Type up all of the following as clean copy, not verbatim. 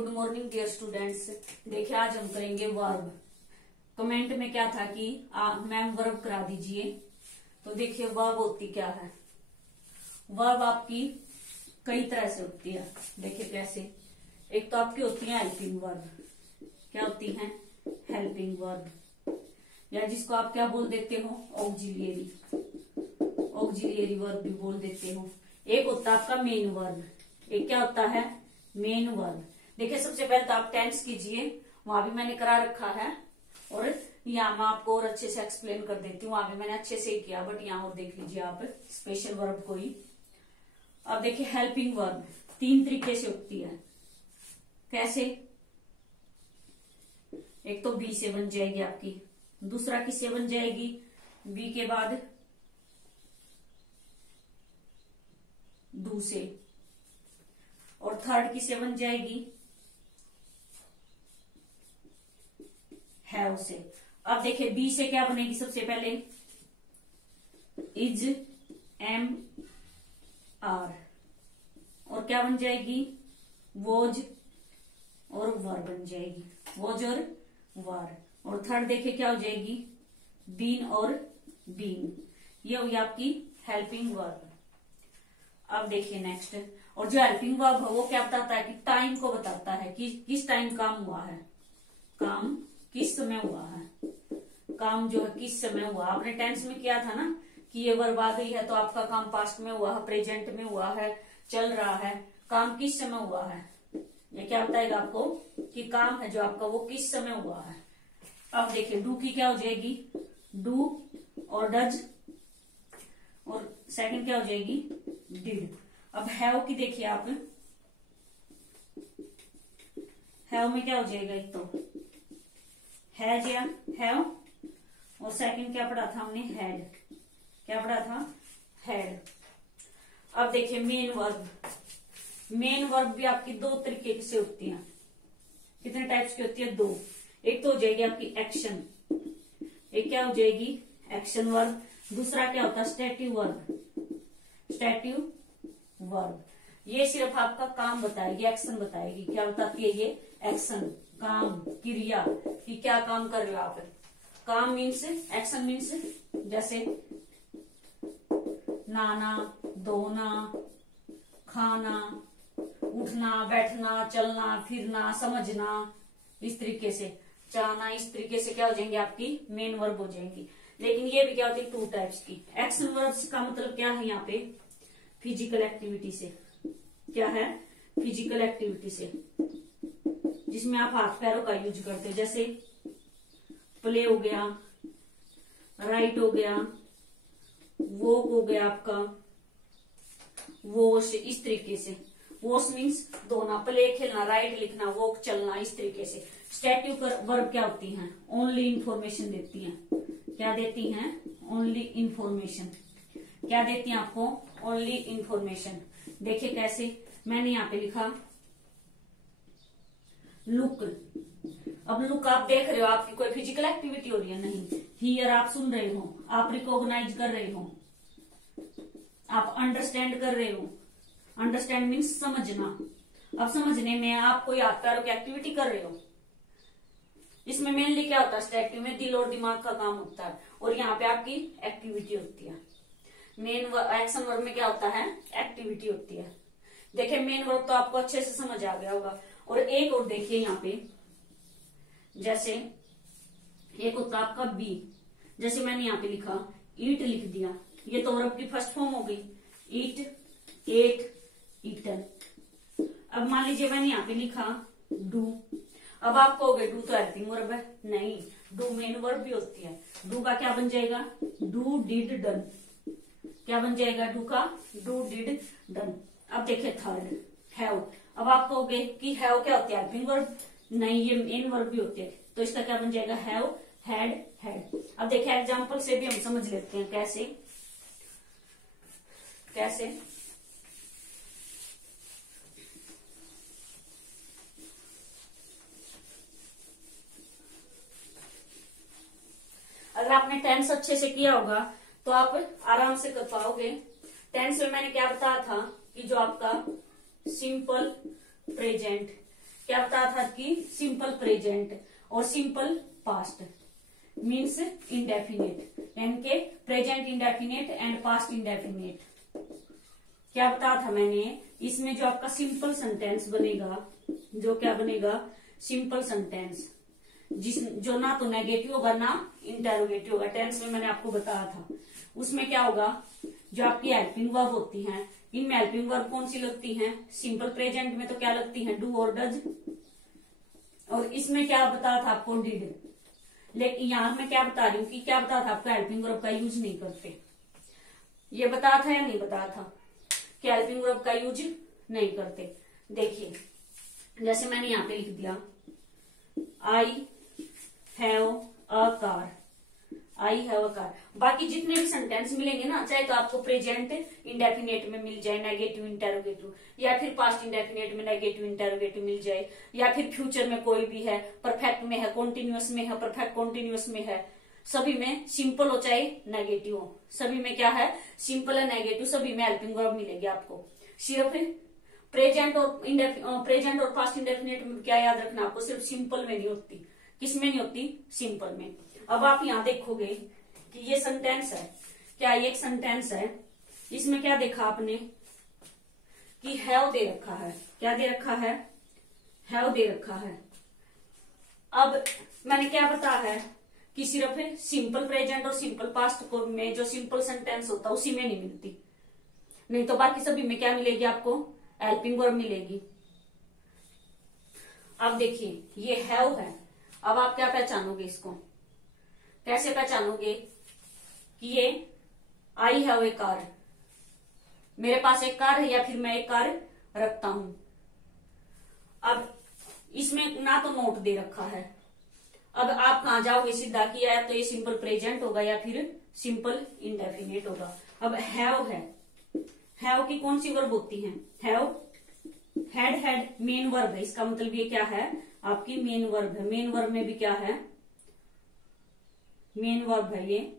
Good morning dear students. देखिए आज हम करेंगे वर्ब। कमेंट में क्या था कि मैम वर्ब करा दीजिए। तो देखिए वर्ब होती क्या है। वर्ब आपकी कई तरह से होती है। देखिए कैसे। एक तो आपकी होती है हेल्पिंग वर्ब। क्या होती है? हेल्पिंग वर्ब, या जिसको आप क्या बोल देते हो? ऑक्सिलियरी। ऑक्सिलियरी वर्ब भी बोल देते हो। एक होता है आपका मेन वर्ब। एक क्या होता है? Main verb. देखिए सबसे पहले तो आप टेंस कीजिए, वहां भी मैंने करा रखा है, और यहाँ मैं आपको और अच्छे से एक्सप्लेन कर देती हूँ। वहां भी मैंने अच्छे से ही किया, बट यहाँ और देख लीजिए आप स्पेशल वर्ब को ही। अब देखिए हेल्पिंग वर्ब तीन तरीके से होती है। कैसे? एक तो बी से बन जाएगी आपकी, दूसरा किससे बन जाएगी? बी के बाद डू से, और थर्ड किससे बन जाएगी? हैव से। अब देखिए बी से क्या बनेगी? सबसे पहले इज, एम, आर, और क्या बन जाएगी? वॉज और वर बन जाएगी। वॉज और वर। और थर्ड देखिए क्या हो जाएगी? बीन और बीन। ये हुई आपकी हेल्पिंग वर्ब। अब देखिए नेक्स्ट। और जो हेल्पिंग वर्ब है वो क्या बताता है? कि टाइम को बताता है कि किस टाइम काम हुआ है। काम किस समय हुआ है। काम जो है किस समय हुआ। आपने टेंस में किया था ना कि ये वर्ब आ गई है तो आपका काम पास्ट में हुआ है, प्रेजेंट में हुआ है, चल रहा है। काम किस समय हुआ है, ये क्या बताएगा आपको कि काम है जो आपका वो किस समय हुआ है। अब देखिए डू की क्या हो जाएगी? डू और डज, और सेकंड क्या हो जाएगी? डिड। अब हैव की देखिए आप। हैव में क्या हो जाएगा? एक तो हैज या हैव, और सेकंड क्या पढ़ा था हमने? हैड। क्या पढ़ा था? हैड। अब देखिए मेन वर्ब। मेन वर्ब भी आपकी दो तरीके से होती है। कितने टाइप्स की होती है? दो। एक तो हो जाएगी आपकी एक्शन। एक क्या हो जाएगी? Action verb. दूसरा क्या होता है? Stative verb. स्टेटिव वर्ब ये सिर्फ आपका काम बताएगी, एक्शन बताएगी। क्या बताती है ये? एक्शन, काम, क्रिया, कि क्या काम कर रहे हो आप। काम मीन्स, एक्शन मीन्स जैसे नहाना, धोना, खाना, उठना, बैठना, चलना, फिरना, समझना, इस तरीके से चाहना, इस तरीके से क्या हो जाएंगे? आपकी मेन वर्ब हो जाएंगी। लेकिन ये भी क्या होती है? टू टाइप्स की। एक्शन वर्ब्स का मतलब क्या है यहाँ पे? फिजिकल एक्टिविटी से। क्या है? फिजिकल एक्टिविटी से, जिसमें आप हाथ पैरों का यूज करते हो। जैसे प्ले हो गया, राइट हो गया, वॉक हो गया आपका, वॉश, इस तरीके से। वॉश मीन्स धोना, प्ले खेलना, राइट लिखना, वॉक चलना, इस तरीके से। स्टैटिव वर्ब क्या होती हैं? ओनली इंफॉर्मेशन देती हैं। क्या देती हैं? Only information. क्या देती हैं आपको? Only information. देखिए कैसे। मैंने यहाँ पे लिखा लुक। अब लुक आप देख रहे हो, आपकी कोई फिजिकल एक्टिविटी हो रही है? नहीं। हियर आप सुन रहे हो, आप रिकॉग्नाइज कर रहे हो, आप अंडरस्टैंड कर रहे हो। अंडरस्टैंड मीन्स समझना। अब समझने में आप कोई हाथ पैरों की एक्टिविटी कर रहे हो। इसमें मेनली क्या होता है? स्टैटिव में दिल और दिमाग का काम होता है, और यहाँ पे आपकी एक्टिविटी होती है। मेन एक्शन वर्ब में क्या होता है? एक्टिविटी होती है। देखिए मेन वर्ब तो आपको अच्छे से समझ आ गया होगा। और एक और देखिए यहाँ पे, जैसे एक होता है आपका बी। जैसे मैंने यहाँ पे लिखा ईट, लिख दिया, ये तो वर्ब की फर्स्ट फॉर्म हो गई। ईट, एट, ईटन। अब मान लीजिए मैंने यहाँ पे लिखा डू। अब आप कहोगे डू तो हेल्पिंग वर्ब है। नहीं, डू मेन वर्ब भी होती है। डू का क्या बन जाएगा? Do, did, done. क्या बन जाएगा? डू का डू, डिड, डन। अब देखिए थर्ड हैव। अब आप कहोगे कि हैव क्या होती है? Helping verb. नहीं, ये मेन वर्ब भी होती है। तो इसका क्या बन जाएगा? Have, had, had. अब देखिए एग्जांपल से भी हम समझ लेते हैं। कैसे? कैसे? अगर आपने टेंस अच्छे से किया होगा तो आप आराम से कर पाओगे। टेंस में मैंने क्या बताया था कि जो आपका सिंपल प्रेजेंट, क्या बताया था कि सिंपल प्रेजेंट और सिंपल पास्ट मीन्स इंडेफिनिट, यानी कि present indefinite and past indefinite. क्या बताया था मैंने, इसमें जो आपका सिंपल सेंटेंस बनेगा, जो क्या बनेगा सिंपल सेंटेंस, जो ना तो नेगेटिव होगा ना इंटेरोगेटिव होगा, टेंस में मैंने आपको बताया था। उसमें क्या होगा, जो आपकी हेल्पिंग वर्ब होती हैं, इनमें हेल्पिंग वर्ब कौन सी लगती हैं, सिंपल प्रेजेंट में तो क्या लगती हैं, डू और डज, और इसमें क्या बताया था आपको, डिड। लेकिन यहां मैं क्या बता रही हूँ कि क्या बताया था आपको, हेल्पिंग वर्ब का यूज नहीं करते। ये बताया था या नहीं बताया था कि हेल्पिंग वर्ब का यूज नहीं करते। देखिए जैसे मैंने यहां पे लिख दिया I have a car, I have a car. बाकी जितने भी सेंटेंस मिलेंगे ना, चाहे तो आपको प्रेजेंट इंडेफिनेट में मिल जाए नेगेटिव इंटेरोगेटिव, या फिर पास्ट इंडेफिनेट में नेगेटिव इंटेरोगेटिव मिल जाए, या फिर फ्यूचर में कोई भी है, परफेक्ट में है, कॉन्टिन्यूअस में है, परफेक्ट कॉन्टिन्यूअस में है, सभी में सिंपल हो चाहे नेगेटिव हो, सभी में क्या है सिंपल है नेगेटिव, सभी में हेल्पिंग वर्ब मिलेगी आपको। सिर्फ प्रेजेंट और पास्ट इंडेफिनेट में क्या याद रखना आपको, सिर्फ सिंपल में नहीं होती, किसमें नहीं होती, सिंपल में। अब आप यहां देखोगे कि ये सेंटेंस है, क्या ये एक सेंटेंस है, इसमें क्या देखा आपने कि हैव दे रखा है, क्या दे रखा है, हैव दे रखा है। अब मैंने क्या बताया है कि सिर्फ सिंपल प्रेजेंट और सिंपल पास्ट में जो सिंपल सेंटेंस होता है उसी में नहीं मिलती, नहीं तो बाकी सभी में क्या मिलेगी आपको, हेल्पिंग वर्ब मिलेगी। अब देखिए ये हैव है, अब आप क्या पहचानोगे इसको, कैसे पहचानोगे कि ये आई हैव ए कार, मेरे पास एक कार है या फिर मैं एक कार रखता हूं। अब इसमें ना तो नोट दे रखा है, अब आप कहां जाओगे सीधा कि या तो ये सिंपल प्रेजेंट होगा या फिर सिंपल इंडेफिनिट होगा। अब हैव है, हैव की कौन सी वर्ब होती है, हैव हैड मेन वर्ब है, इसका मतलब ये क्या है आपकी मेन वर्ब है। मेन वर्ब में भी क्या है, मेन वर्ब है, ये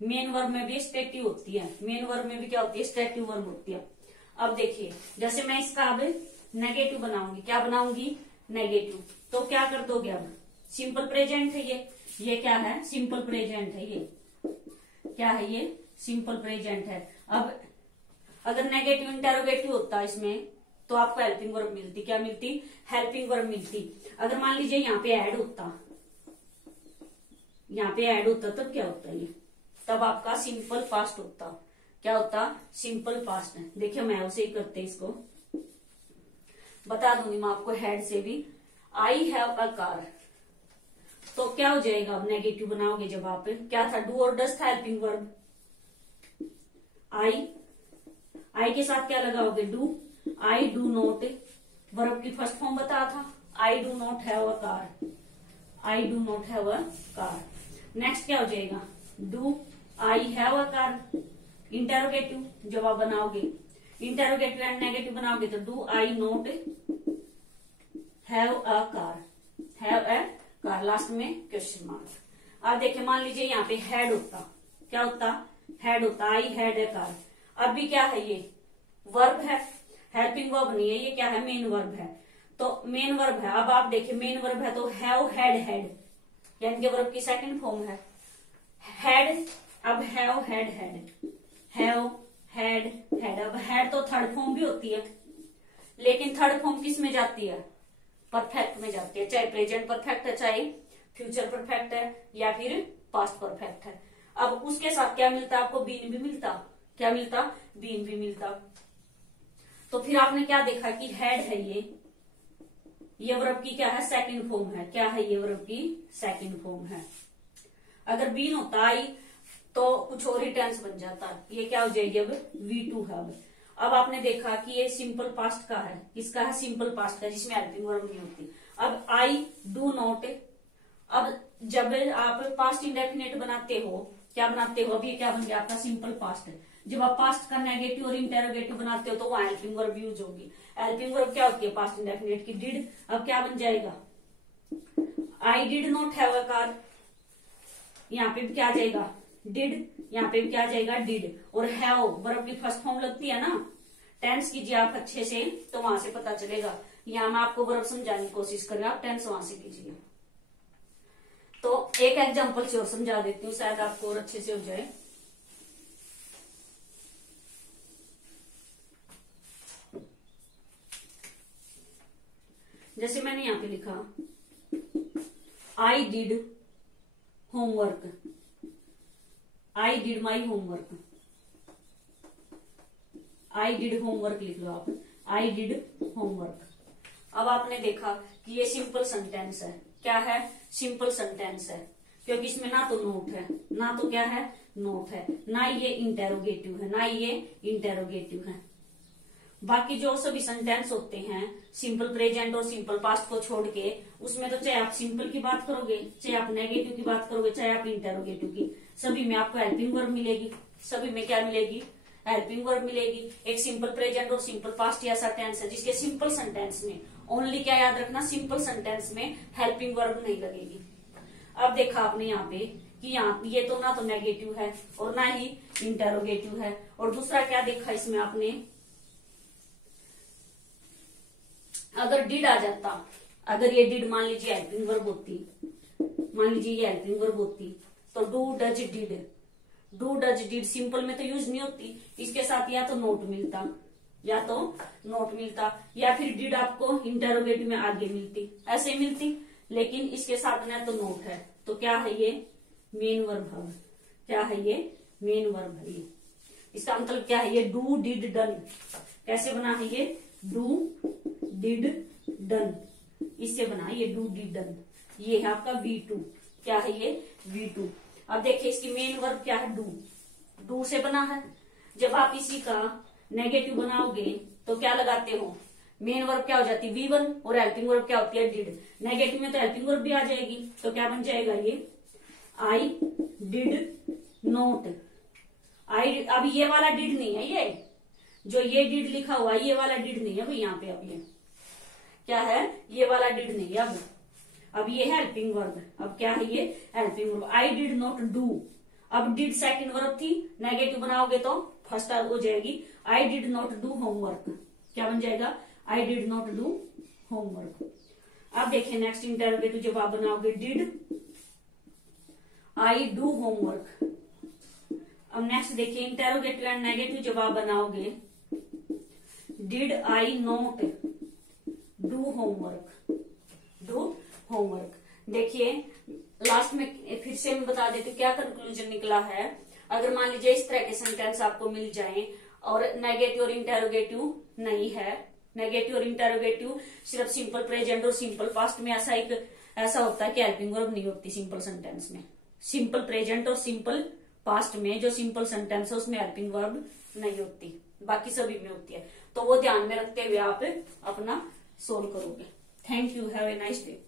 मेन वर्ब में भी स्टेटिव होती है, मेन वर्ब में भी क्या होती है, स्टेटिव वर्ब होती है। अब देखिए जैसे मैं इसका अब नेगेटिव बनाऊंगी, क्या बनाऊंगी, नेगेटिव, तो क्या कर दोगे, अब सिंपल प्रेजेंट है ये क्या है, सिंपल प्रेजेंट है, ये क्या है, ये सिंपल प्रेजेंट है। अब अगर नेगेटिव इंटेरोगेटिव होता इसमें तो आपको हेल्पिंग वर्ब मिलती, क्या मिलती, हेल्पिंग वर्ब मिलती। अगर मान लीजिए यहाँ पे ऐड होता, यहाँ पे ऐड होता तब क्या होता ये, तब आपका सिंपल पास्ट होता, क्या होता, सिंपल पास्ट है। देखिए मैं उसे ही करते इसको बता दूंगी मैं आपको हेड से भी, आई हैव अ कार, तो क्या हो जाएगा, अब नेगेटिव बनाओगे जब आप, क्या था, डू और डज था हेल्पिंग वर्ब, आई के साथ क्या लगाओगे, do, I do not, verb की फर्स्ट फॉर्म बताया था, I do not have a car, I do not have a car. Next क्या हो जाएगा, do I have a car, interrogative जब आप बनाओगे, इंटेरोगेटिव एंड नेगेटिव बनाओगे तो do I not have a car, have a car, last में question mark. अब देखिए मान लीजिए यहाँ पे हैड होता, क्या होता, हैड होता, आई हैड अ कार। अब भी क्या है, ये वर्ब है, हेल्पिंग वर्ब नहीं है, ये क्या है, मेन वर्ब है, तो मेन वर्ब है। अब आप देखिए मेन वर्ब है तो हैव हैड, यानी कि वर्ब की सेकंड फॉर्म है हैड। अब हैव हैड, हैव हैड, अब हैड तो थर्ड फॉर्म भी होती है, लेकिन थर्ड फॉर्म किस में जाती है, परफेक्ट में जाती है, चाहे प्रेजेंट परफेक्ट है, चाहे फ्यूचर परफेक्ट है, या फिर पास्ट परफेक्ट है। अब उसके साथ क्या मिलता, आपको बीन भी मिलता, क्या मिलता, बीन भी मिलता। तो फिर आपने क्या देखा कि हेड है, ये वर्ब की क्या है, सेकंड फॉर्म है, क्या है, ये वर्ब की सेकंड फॉर्म है। अगर बीन होता आई तो कुछ और ही टेंस बन जाता, ये क्या हो जाएगी, अब V2 है। अब आपने देखा कि ये सिंपल पास्ट का है, किसका है, सिंपल पास्ट का, जिसमें हेल्पिंग वर्ब नहीं होती। अब आई डू नॉट, अब जब आप पास्ट इंडेफिनेट बनाते हो, क्या बनाते हो, अब ये क्या बन गया आपका, सिंपल पास्ट है। जब आप पास्ट का नेगेटिव और इंटेरोगेटिव बनाते हो तो वहां हेल्पिंग वर्ब यूज होगी। हेल्पिंग वर्ब क्या होती है, पास्ट इंडेफिनेट की, डिड। अब क्या बन जाएगा, I did not have a car, यहाँ पे भी क्या आ जाएगा, डिड, यहाँ पे भी क्या आ जाएगा, डिड। और हैव वर्ब की फर्स्ट फॉर्म लगती है ना, टेंस कीजिए आप अच्छे से, तो वहां से पता चलेगा। यहाँ मैं आपको वर्ब समझाने की कोशिश कर रही हूँ, आप टेंस वहां से कीजिए। तो एक एग्जांपल से और समझा देती हूँ, शायद आपको और अच्छे से हो जाए। जैसे मैंने यहाँ पे लिखा, I did homework, I did my homework, I did homework लिख लो आप, आई डिड होमवर्क। अब आपने देखा कि ये सिंपल सेंटेंस है। क्या है? सिंपल सेंटेंस है, क्योंकि इसमें ना तो नोट है, ना तो क्या है, नोट है, ना ये इंटेरोगेटिव है, ना ये इंटेरोगेटिव है। बाकी जो सभी सेंटेंस होते हैं सिंपल प्रेजेंट और सिंपल पास्ट को छोड़ के, उसमें तो चाहे आप सिंपल की बात करोगे, चाहे आप नेगेटिव की बात करोगे, चाहे आप इंटेरोगेटिव की, सभी में आपको हेल्पिंग वर्ब मिलेगी। सभी में क्या मिलेगी? हेल्पिंग वर्ब मिलेगी। एक सिंपल प्रेजेंट और सिंपल पास्ट ऐसा टेंस है जिसके सिंपल सेंटेंस में ओनली क्या याद रखना, सिंपल सेंटेंस में हेल्पिंग वर्ब नहीं लगेगी। अब देखा आपने यहाँ पे कि यहाँ ये तो ना तो नेगेटिव है और ना ही इंटेरोगेटिव है। और दूसरा क्या देखा इसमें आपने, अगर डिड आ जाता, अगर ये डिड मान लीजिए हेल्पिंग वर्ब होती, मान लीजिए ये हेल्पिंग वर्ब होती, तो do does did, do does did simple में तो यूज नहीं होती, इसके साथ या तो नोट मिलता, या तो नोट मिलता, या फिर डिड आपको इंटेरोगेटिव में आगे मिलती, ऐसे मिलती, लेकिन इसके साथ ना तो नोट है। तो क्या है ये? मेन वर्ब है। क्या है ये? मेन वर्ब है। इसका मतलब क्या है? ये डू डिड डन। कैसे बना है ये? डू डिड डन, इससे बना ये डू डिड डन। ये है आपका V2। क्या है ये? V2। अब देखिए इसकी मेन वर्ब क्या है? डू, डू से बना है। जब आप इसी का नेगेटिव बनाओगे तो क्या लगाते हो? मेन वर्ब क्या हो जाती है? V1 और हेल्पिंग वर्ब क्या होती है? डिड। नेगेटिव में तो हेल्पिंग वर्ब भी आ जाएगी, तो क्या बन जाएगा ये? I did note. आई, अब ये वाला डिड नहीं है, ये जो ये डिड लिखा हुआ ये वाला डिड नहीं है भाई यहाँ पे। अब ये क्या है? ये वाला डिड नहीं है। अब ये है हेल्पिंग वर्ब। अब क्या है ये? Helping verb. I did not do. अब डिड सेकंड वर्ब थी, नेगेटिव बनाओगे तो फर्स्ट हो जाएगी। I did not do homework. क्या बन जाएगा? I did not do homework. अब देखिए नेक्स्ट इंटरोगेटिव जब आप बनाओगे, डिड आई डू होमवर्क। अब नेक्स्ट देखिए इंटरोगेटिव एंड नेगेटिव जब आप बनाओगे, did I not do homework, do homework. देखिए लास्ट में फिर से मैं बता देती हूँ क्या कंक्लूजन निकला है। अगर मान लीजिए इस तरह के सेंटेंस आपको मिल जाएं और नेगेटिव और इंटेरोगेटिव नहीं है, नेगेटिव और इंटेरोगेटिव सिर्फ सिंपल प्रेजेंट और सिंपल पास्ट में ऐसा होता है कि हेल्पिंग वर्ब नहीं होती सिंपल सेंटेंस में। सिंपल प्रेजेंट और सिंपल पास्ट में जो सिंपल सेंटेंस है उसमें हेल्पिंग वर्ब नहीं होती, बाकी सभी में होती है। तो वो ध्यान में रखते हुए आप अपना सोल्व करोगे। Thank you, have a nice day.